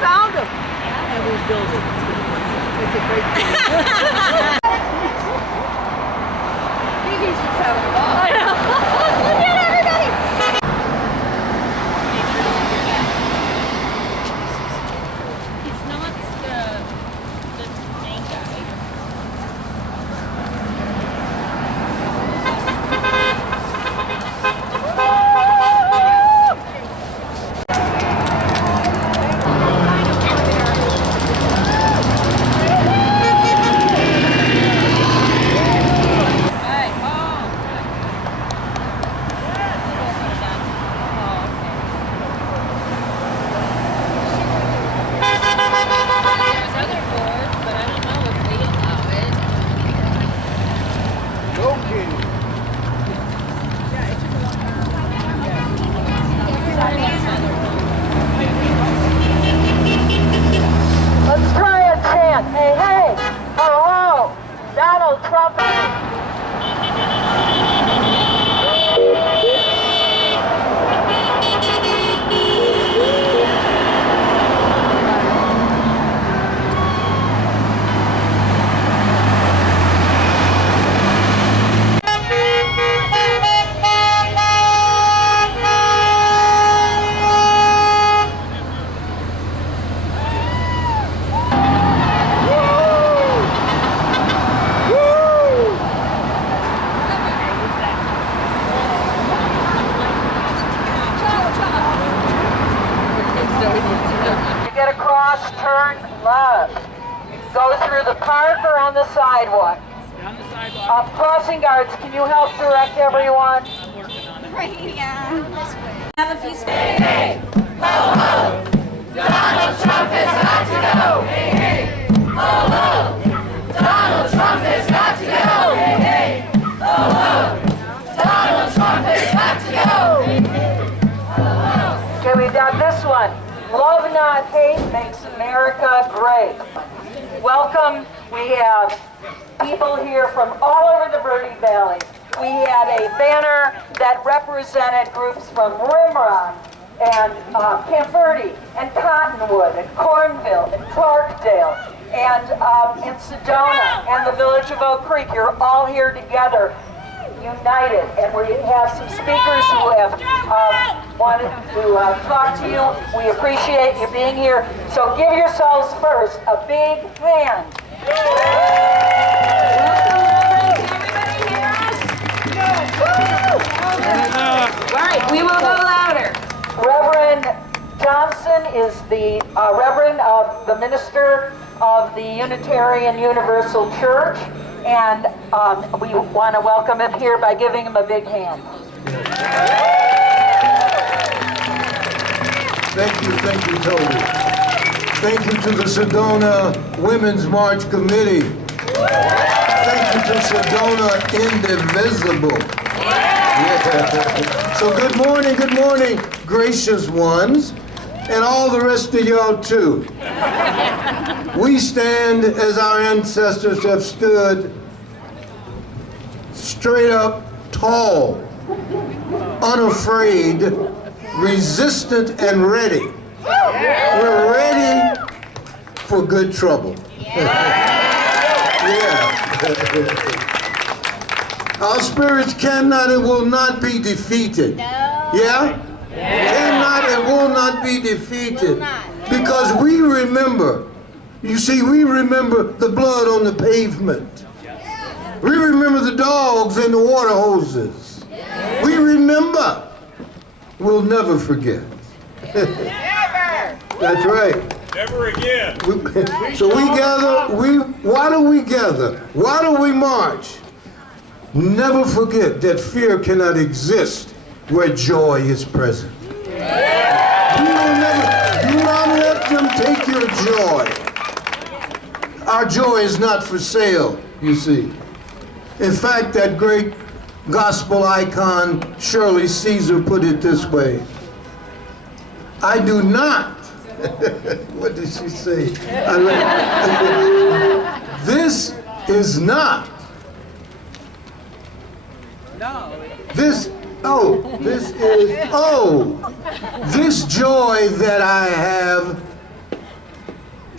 found him. And we built it. It's a great thing. He's just having a ball. I know. Look at everybody. He's not the main guy. Let's try a chant. Hey, hey, ho, ho, Donald Trump. You get across, turn left. Go through the park or on the sidewalk. On the sidewalk. Crossing guards, can you help direct everyone? I'm working on it. Right, yeah. This way. Have a few spaces. Hey, ho, ho! Donald Trump has got to go! Hey, hey, ho, ho! Donald Trump has got to go! Hey, hey, ho, ho! Donald Trump has got to go! Hey, hey, ho, ho! Okay, we've got this one. Love not hate makes America great. Welcome. We have people here from all over the Verde Valley. We had a banner that represented groups from Rimrock and Camp Verde and Cottonwood and Cornville and Clarkdale and in Sedona and the village of Oak Creek. You're all here together, united, and we have some speakers who have wanted to talk to you. We appreciate you being here. So give yourselves first a big hand. Right, we will go louder. Reverend Johnson is the Reverend of the minister of the Unitarian Universal Church, and we want to welcome him here by giving him a big hand. Thank you, Toby. Thank you to the Sedona Women's March Committee. Thank you to Sedona Indivisible. Yeah. So good morning, gracious ones, and all the rest of y'all too. We stand as our ancestors have stood, straight up, tall, unafraid, resistant, and ready. We're ready for good trouble. Our spirits cannot and will not be defeated. Yeah? Cannot and will not be defeated. Because we remember, you see, we remember the blood on the pavement. We remember the dogs and the water hoses. We remember. We'll never forget. Never! That's right. Never again. So we gather, why do we gather? Why do we march? Never forget that fear cannot exist where joy is present. Do not let them take your joy. Our joy is not for sale, you see. In fact, that great gospel icon, Shirley Caesar, put it this way. I do not, what did she say? This is not. No. This joy that I have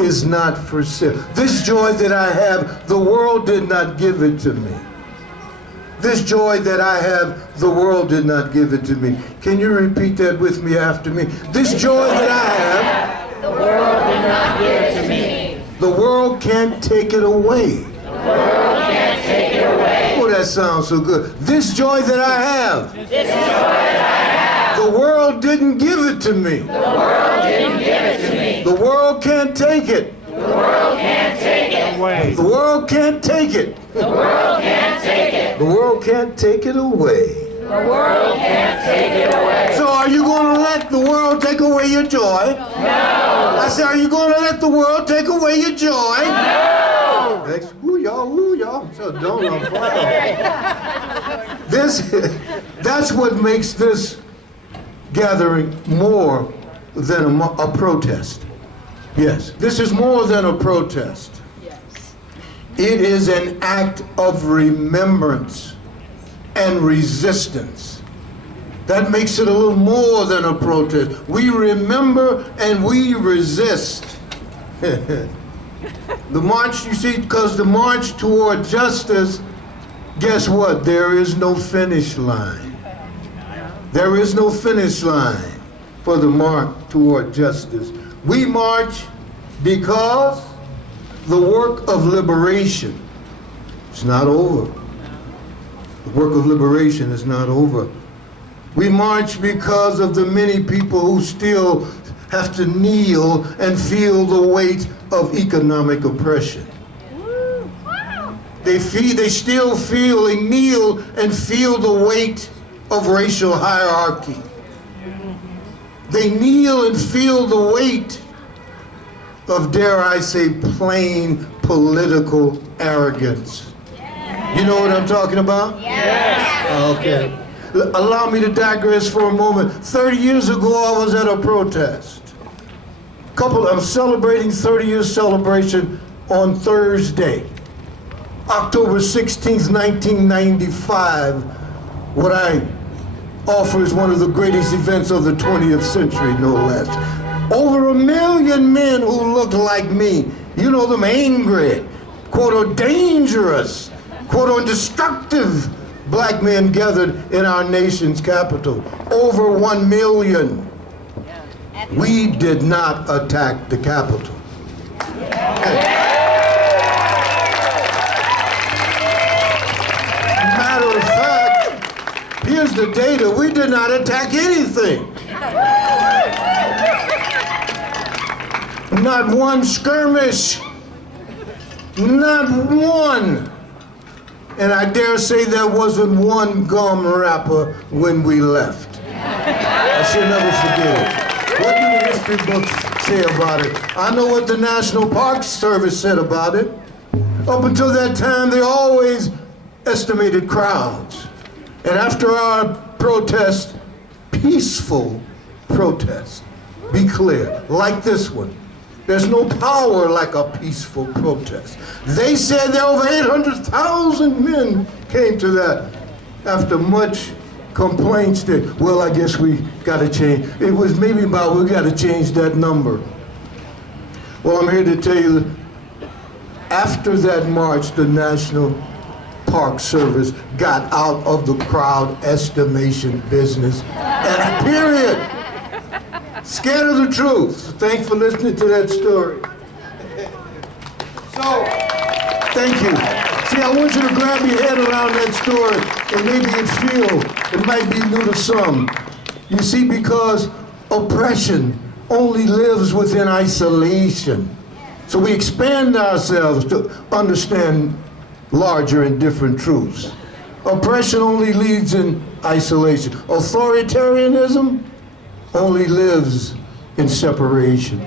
is not for sale. This joy that I have, the world did not give it to me. This joy that I have, the world did not give it to me. Can you repeat that with me after me? This joy that I have, The world did not give it to me. the world can't take it away. The world can't take it away. Oh, that sounds so good. This joy that I have, This is joy that I have. the world didn't give it to me. The world didn't give it to me. The world can't take it. The world can't take it. The world can't take it. The world can't take it. The world can't take it away. The world can't take it away. So are you going to let the world take away your joy? No. I said, are you going to let the world take away your joy? No. Ooh, y'all. So don't apply. That's what makes this gathering more than a protest. Yes, this is more than a protest. It is an act of remembrance and resistance. That makes it a little more than a protest. We remember and we resist. The march, you see, because the march toward justice, guess what? There is no finish line. There is no finish line for the march toward justice. We march because the work of liberation is not over. The work of liberation is not over. We march because of the many people who still have to kneel and feel the weight of economic oppression. They still feel, they kneel and feel the weight of racial hierarchy. They kneel and feel the weight of, dare I say, plain political arrogance. You know what I'm talking about? Yes. Okay. Allow me to digress for a moment. 30 years ago, I was at a protest. I'm celebrating 30 years celebration on Thursday, October 16th, 1995. What I offer is one of the greatest events of the 20th century, no less. Over 1 million men who looked like me, you know them, angry, quote, dangerous, quote, destructive black men gathered in our nation's capital. Over 1 million. We did not attack the Capitol. Matter of fact, here's the data. We did not attack anything. Not one skirmish. Not one. And I dare say there wasn't one gum wrapper when we left. I should never forget it. What do the history books say about it? I know what the National Park Service said about it. Up until that time, they always estimated crowds. And after our protest, peaceful protest, be clear, like this one, there's no power like a peaceful protest. They said that over 800,000 men came to that after much complaints that, well, I guess we got to change. It was maybe about we got to change that number. Well, I'm here to tell you that after that march, the National Park Service got out of the crowd estimation business. And period. Scared of the truth. So thanks for listening to that story. So, thank you. See, I want you to grab your head around that story and maybe it might be new to some. You see, because oppression only lives within isolation. So we expand ourselves to understand larger and different truths. Oppression only leads in isolation. Authoritarianism only lives in separation.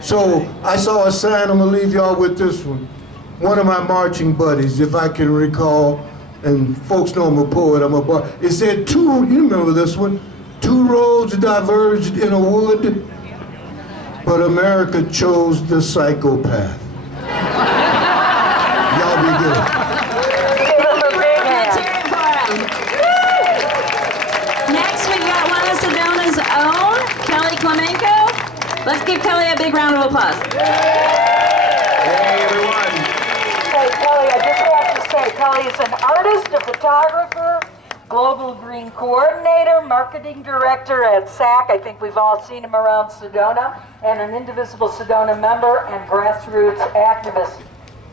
So I saw a sign, I'm gonna leave y'all with this one. One of my marching buddies, if I can recall, and folks know I'm a poet, it said you remember this one, 2 roads diverged in a wood, but America chose the psychopath. Y'all be good. Next, we got one of Sedona's own, Kelly Clemenco. Let's give Kelly a big round of applause. Valley is an artist, a photographer, global green coordinator, marketing director at SAC. I think we've all seen him around Sedona, and an Indivisible Sedona member and grassroots activist.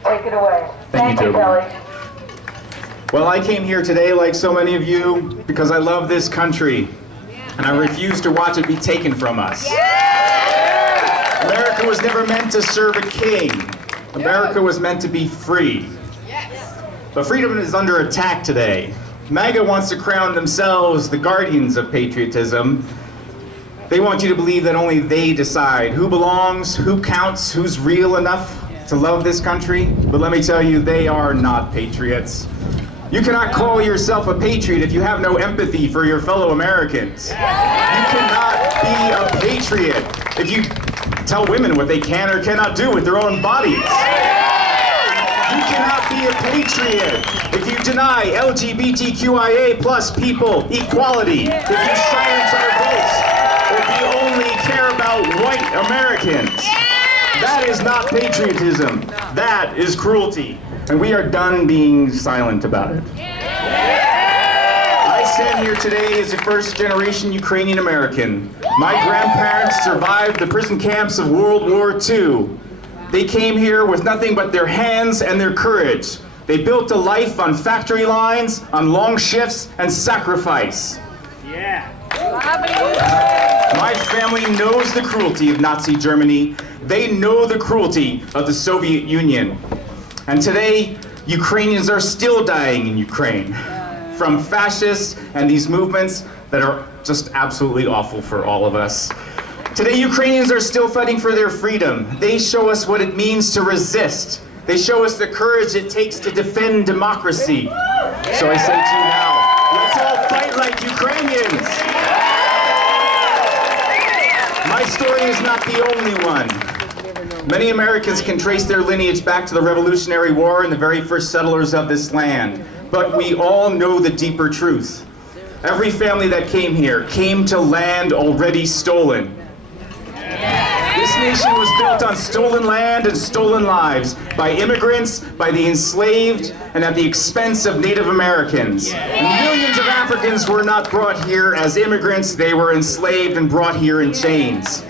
Take it away. Thank you, Kelly. Well, I came here today, like so many of you, because I love this country, and I refuse to watch it be taken from us. America was never meant to serve a king. America was meant to be free. But freedom is under attack today. MAGA wants to crown themselves the guardians of patriotism. They want you to believe that only they decide who belongs, who counts, who's real enough to love this country. But let me tell you, they are not patriots. You cannot call yourself a patriot if you have no empathy for your fellow Americans. You cannot be a patriot if you tell women what they can or cannot do with their own bodies. You cannot be a patriot if you deny LGBTQIA plus people equality, if you silence our votes, if you only care about white Americans. That is not patriotism. That is cruelty. And we are done being silent about it. I stand here today as a first-generation Ukrainian American. My grandparents survived the prison camps of World War II. They came here with nothing but their hands and their courage. They built a life on factory lines, on long shifts, and sacrifice. My family knows the cruelty of Nazi Germany. They know the cruelty of the Soviet Union. And today, Ukrainians are still dying in Ukraine from fascists and these movements that are just absolutely awful for all of us. Today, Ukrainians are still fighting for their freedom. They show us what it means to resist. They show us the courage it takes to defend democracy. So I say to you now, let's all fight like Ukrainians. My story is not the only one. Many Americans can trace their lineage back to the Revolutionary War and the very first settlers of this land. But we all know the deeper truth. Every family that came here came to land already stolen. This nation was built on stolen land and stolen lives by immigrants, by the enslaved, and at the expense of Native Americans. And millions of Africans were not brought here as immigrants, they were enslaved and brought here in chains.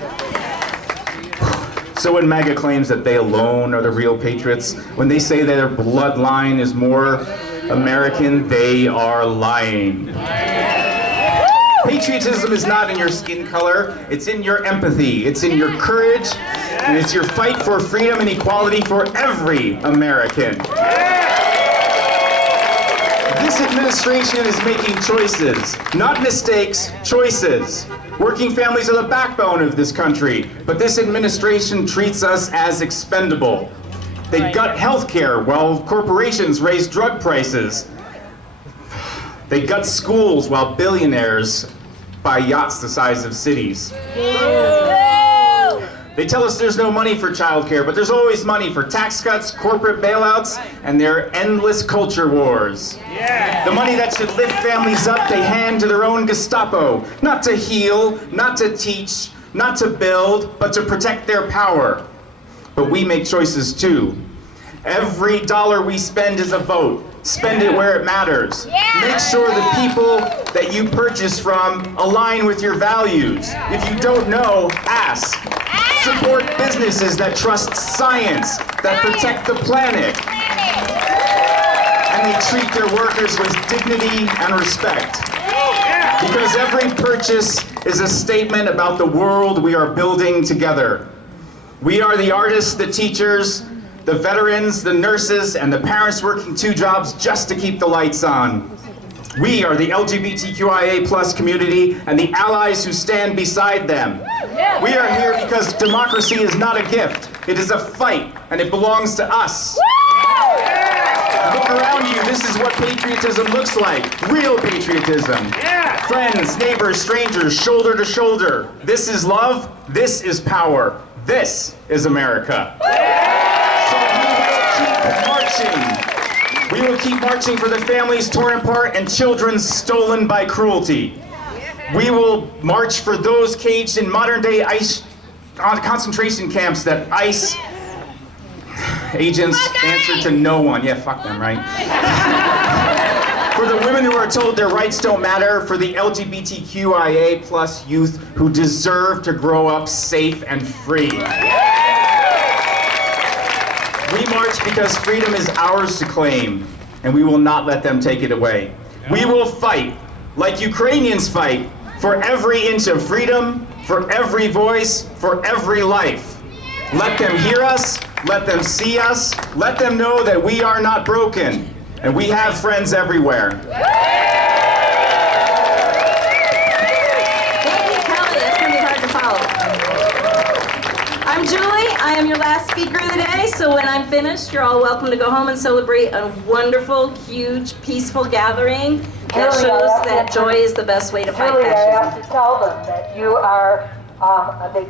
So when MAGA claims that they alone are the real patriots, when they say that their bloodline is more American, they are lying. Patriotism is not in your skin color, it's in your empathy, it's in your courage, and it's your fight for freedom and equality for every American. This administration is making choices, not mistakes, choices. Working families are the backbone of this country, but this administration treats us as expendable. They gut health care while corporations raise drug prices. They gut schools while billionaires buy yachts the size of cities. They tell us there's no money for childcare, but there's always money for tax cuts, corporate bailouts, and their endless culture wars. The money that should lift families up, they hand to their own Gestapo, not to heal, not to teach, not to build, but to protect their power. But we make choices too. Every dollar we spend is a vote. Spend it where it matters. Make sure the people that you purchase from align with your values. If you don't know, ask. Support businesses that trust science, that protect the planet. And they treat their workers with dignity and respect. Because every purchase is a statement about the world we are building together. We are the artists, the teachers, the veterans, the nurses, and the parents working 2 jobs just to keep the lights on. We are the LGBTQIA plus community and the allies who stand beside them. We are here because democracy is not a gift. It is a fight, and it belongs to us. Look around you. This is what patriotism looks like. Real patriotism. Friends, neighbors, strangers, shoulder to shoulder. This is love. This is power. This is America. We will keep marching for the families torn apart and children stolen by cruelty. We will march for those caged in modern-day ICE concentration camps that ICE agents answer to no one. Yeah, fuck them, right? For the women who are told their rights don't matter, for the LGBTQIA plus youth who deserve to grow up safe and free. We march because freedom is ours to claim, and we will not let them take it away. We will fight, like Ukrainians fight, for every inch of freedom, for every voice, for every life. Let them hear us, let them see us, let them know that we are not broken, and we have friends everywhere. Thank you, Kelly. That's going to be hard to follow. I'm Julie. I am your last speaker of the day, so when I'm finished, you're all welcome to go home and celebrate a wonderful, huge, peaceful gathering that Julie, shows that joy is the best way to fight Julie, I fascism. have to tell them that you are the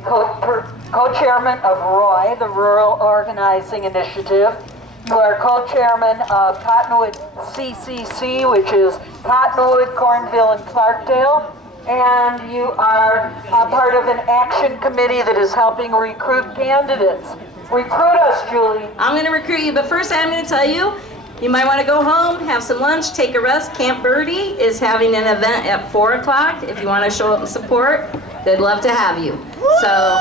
co-chairman of ROI, the Rural Organizing Initiative. You are co-chairman of Cottonwood CCC, which is Cottonwood, Cornville, and Clarkdale. And you are part of an action committee that is helping recruit candidates. Recruit us, Julie. I'm going to recruit you, but first I'm going to tell you, you might want to go home, have some lunch, take a rest. Camp Birdie is having an event at 4 o'clock. If you want to show up and support, they'd love to have you. So,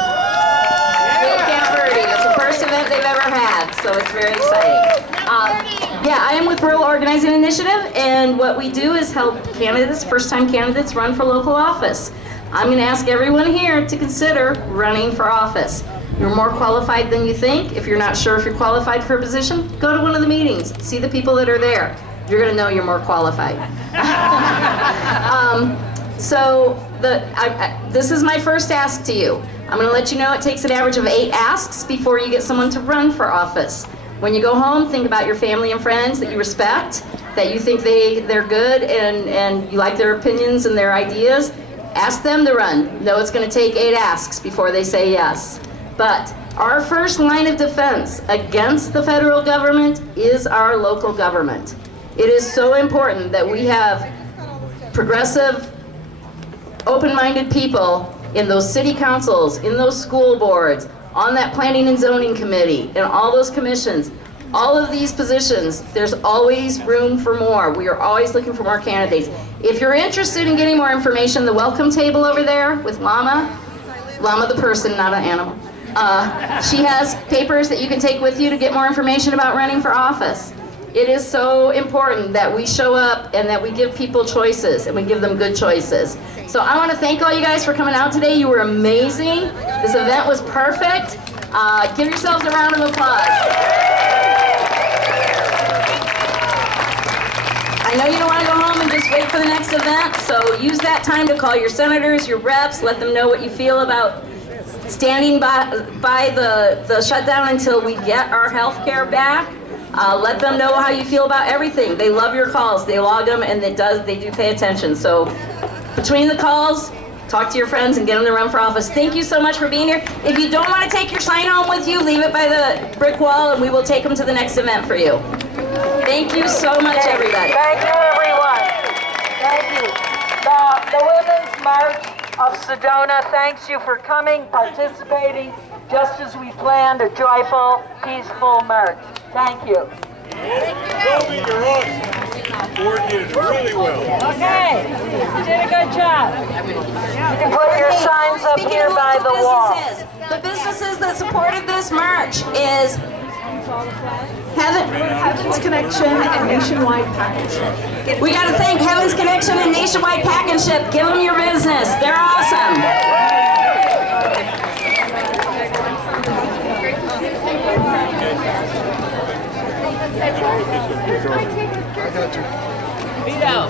Camp Birdie, it's the first event they've ever had, so it's very exciting. Yeah, I am with Rural Organizing Initiative, and what we do is help candidates, first-time candidates, run for local office. I'm going to ask everyone here to consider running for office. You're more qualified than you think. If you're not sure if you're qualified for a position, go to one of the meetings. See the people that are there. You're going to know you're more qualified. This is my first ask to you. I'm going to let you know it takes an average of 8 asks before you get someone to run for office. When you go home, think about your family and friends that you respect, that you think they're good and you like their opinions and their ideas. Ask them to run. Know it's going to take 8 asks before they say yes. But our first line of defense against the federal government is our local government. It is so important that we have progressive, open-minded people in those city councils, in those school boards, on that planning and zoning committee, in all those commissions. All of these positions, there's always room for more. We are always looking for more candidates. If you're interested in getting more information, the welcome table over there with Llama the person, not an animal. She has papers that you can take with you to get more information about running for office. It is so important that we show up and that we give people choices and we give them good choices. So I want to thank all you guys for coming out today. You were amazing. This event was perfect. Give yourselves a round of applause. I know you don't want to go home and just wait for the next event, so use that time to call your senators, your reps, let them know what you feel about standing by the shutdown until we get our health care back. Let them know how you feel about everything. They love your calls. They log them, and they do pay attention. So between the calls, talk to your friends and get them to run for office. Thank you so much for being here. If you don't want to take your sign home with you, leave it by the brick wall, and we will take them to the next event for you. Thank you so much, everybody. Thank you, everyone. Thank you. The Women's March of Sedona thanks you for coming, participating, just as we planned a joyful, peaceful march. Thank you. Toby, you're awesome. Coordinated really well. Okay, you did a good job. You can put your signs up Speaking here of by local the wall. the businesses that supported this march is Heaven's Connection and Nationwide Package. We got to thank Heaven's Connection and Nationwide Package. Give them your business. They're awesome. Vito.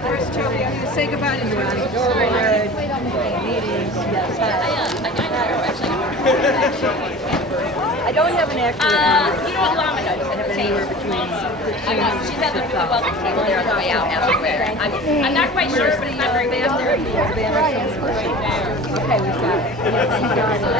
Where's Toby? I'm going to say goodbye to you. I don't have an accurate number. You know what Llama does? Anywhere between 15 She's at the welcome table there on the way out everywhere. I'm not quite sure, but it's not very bad there. Okay, we've got it.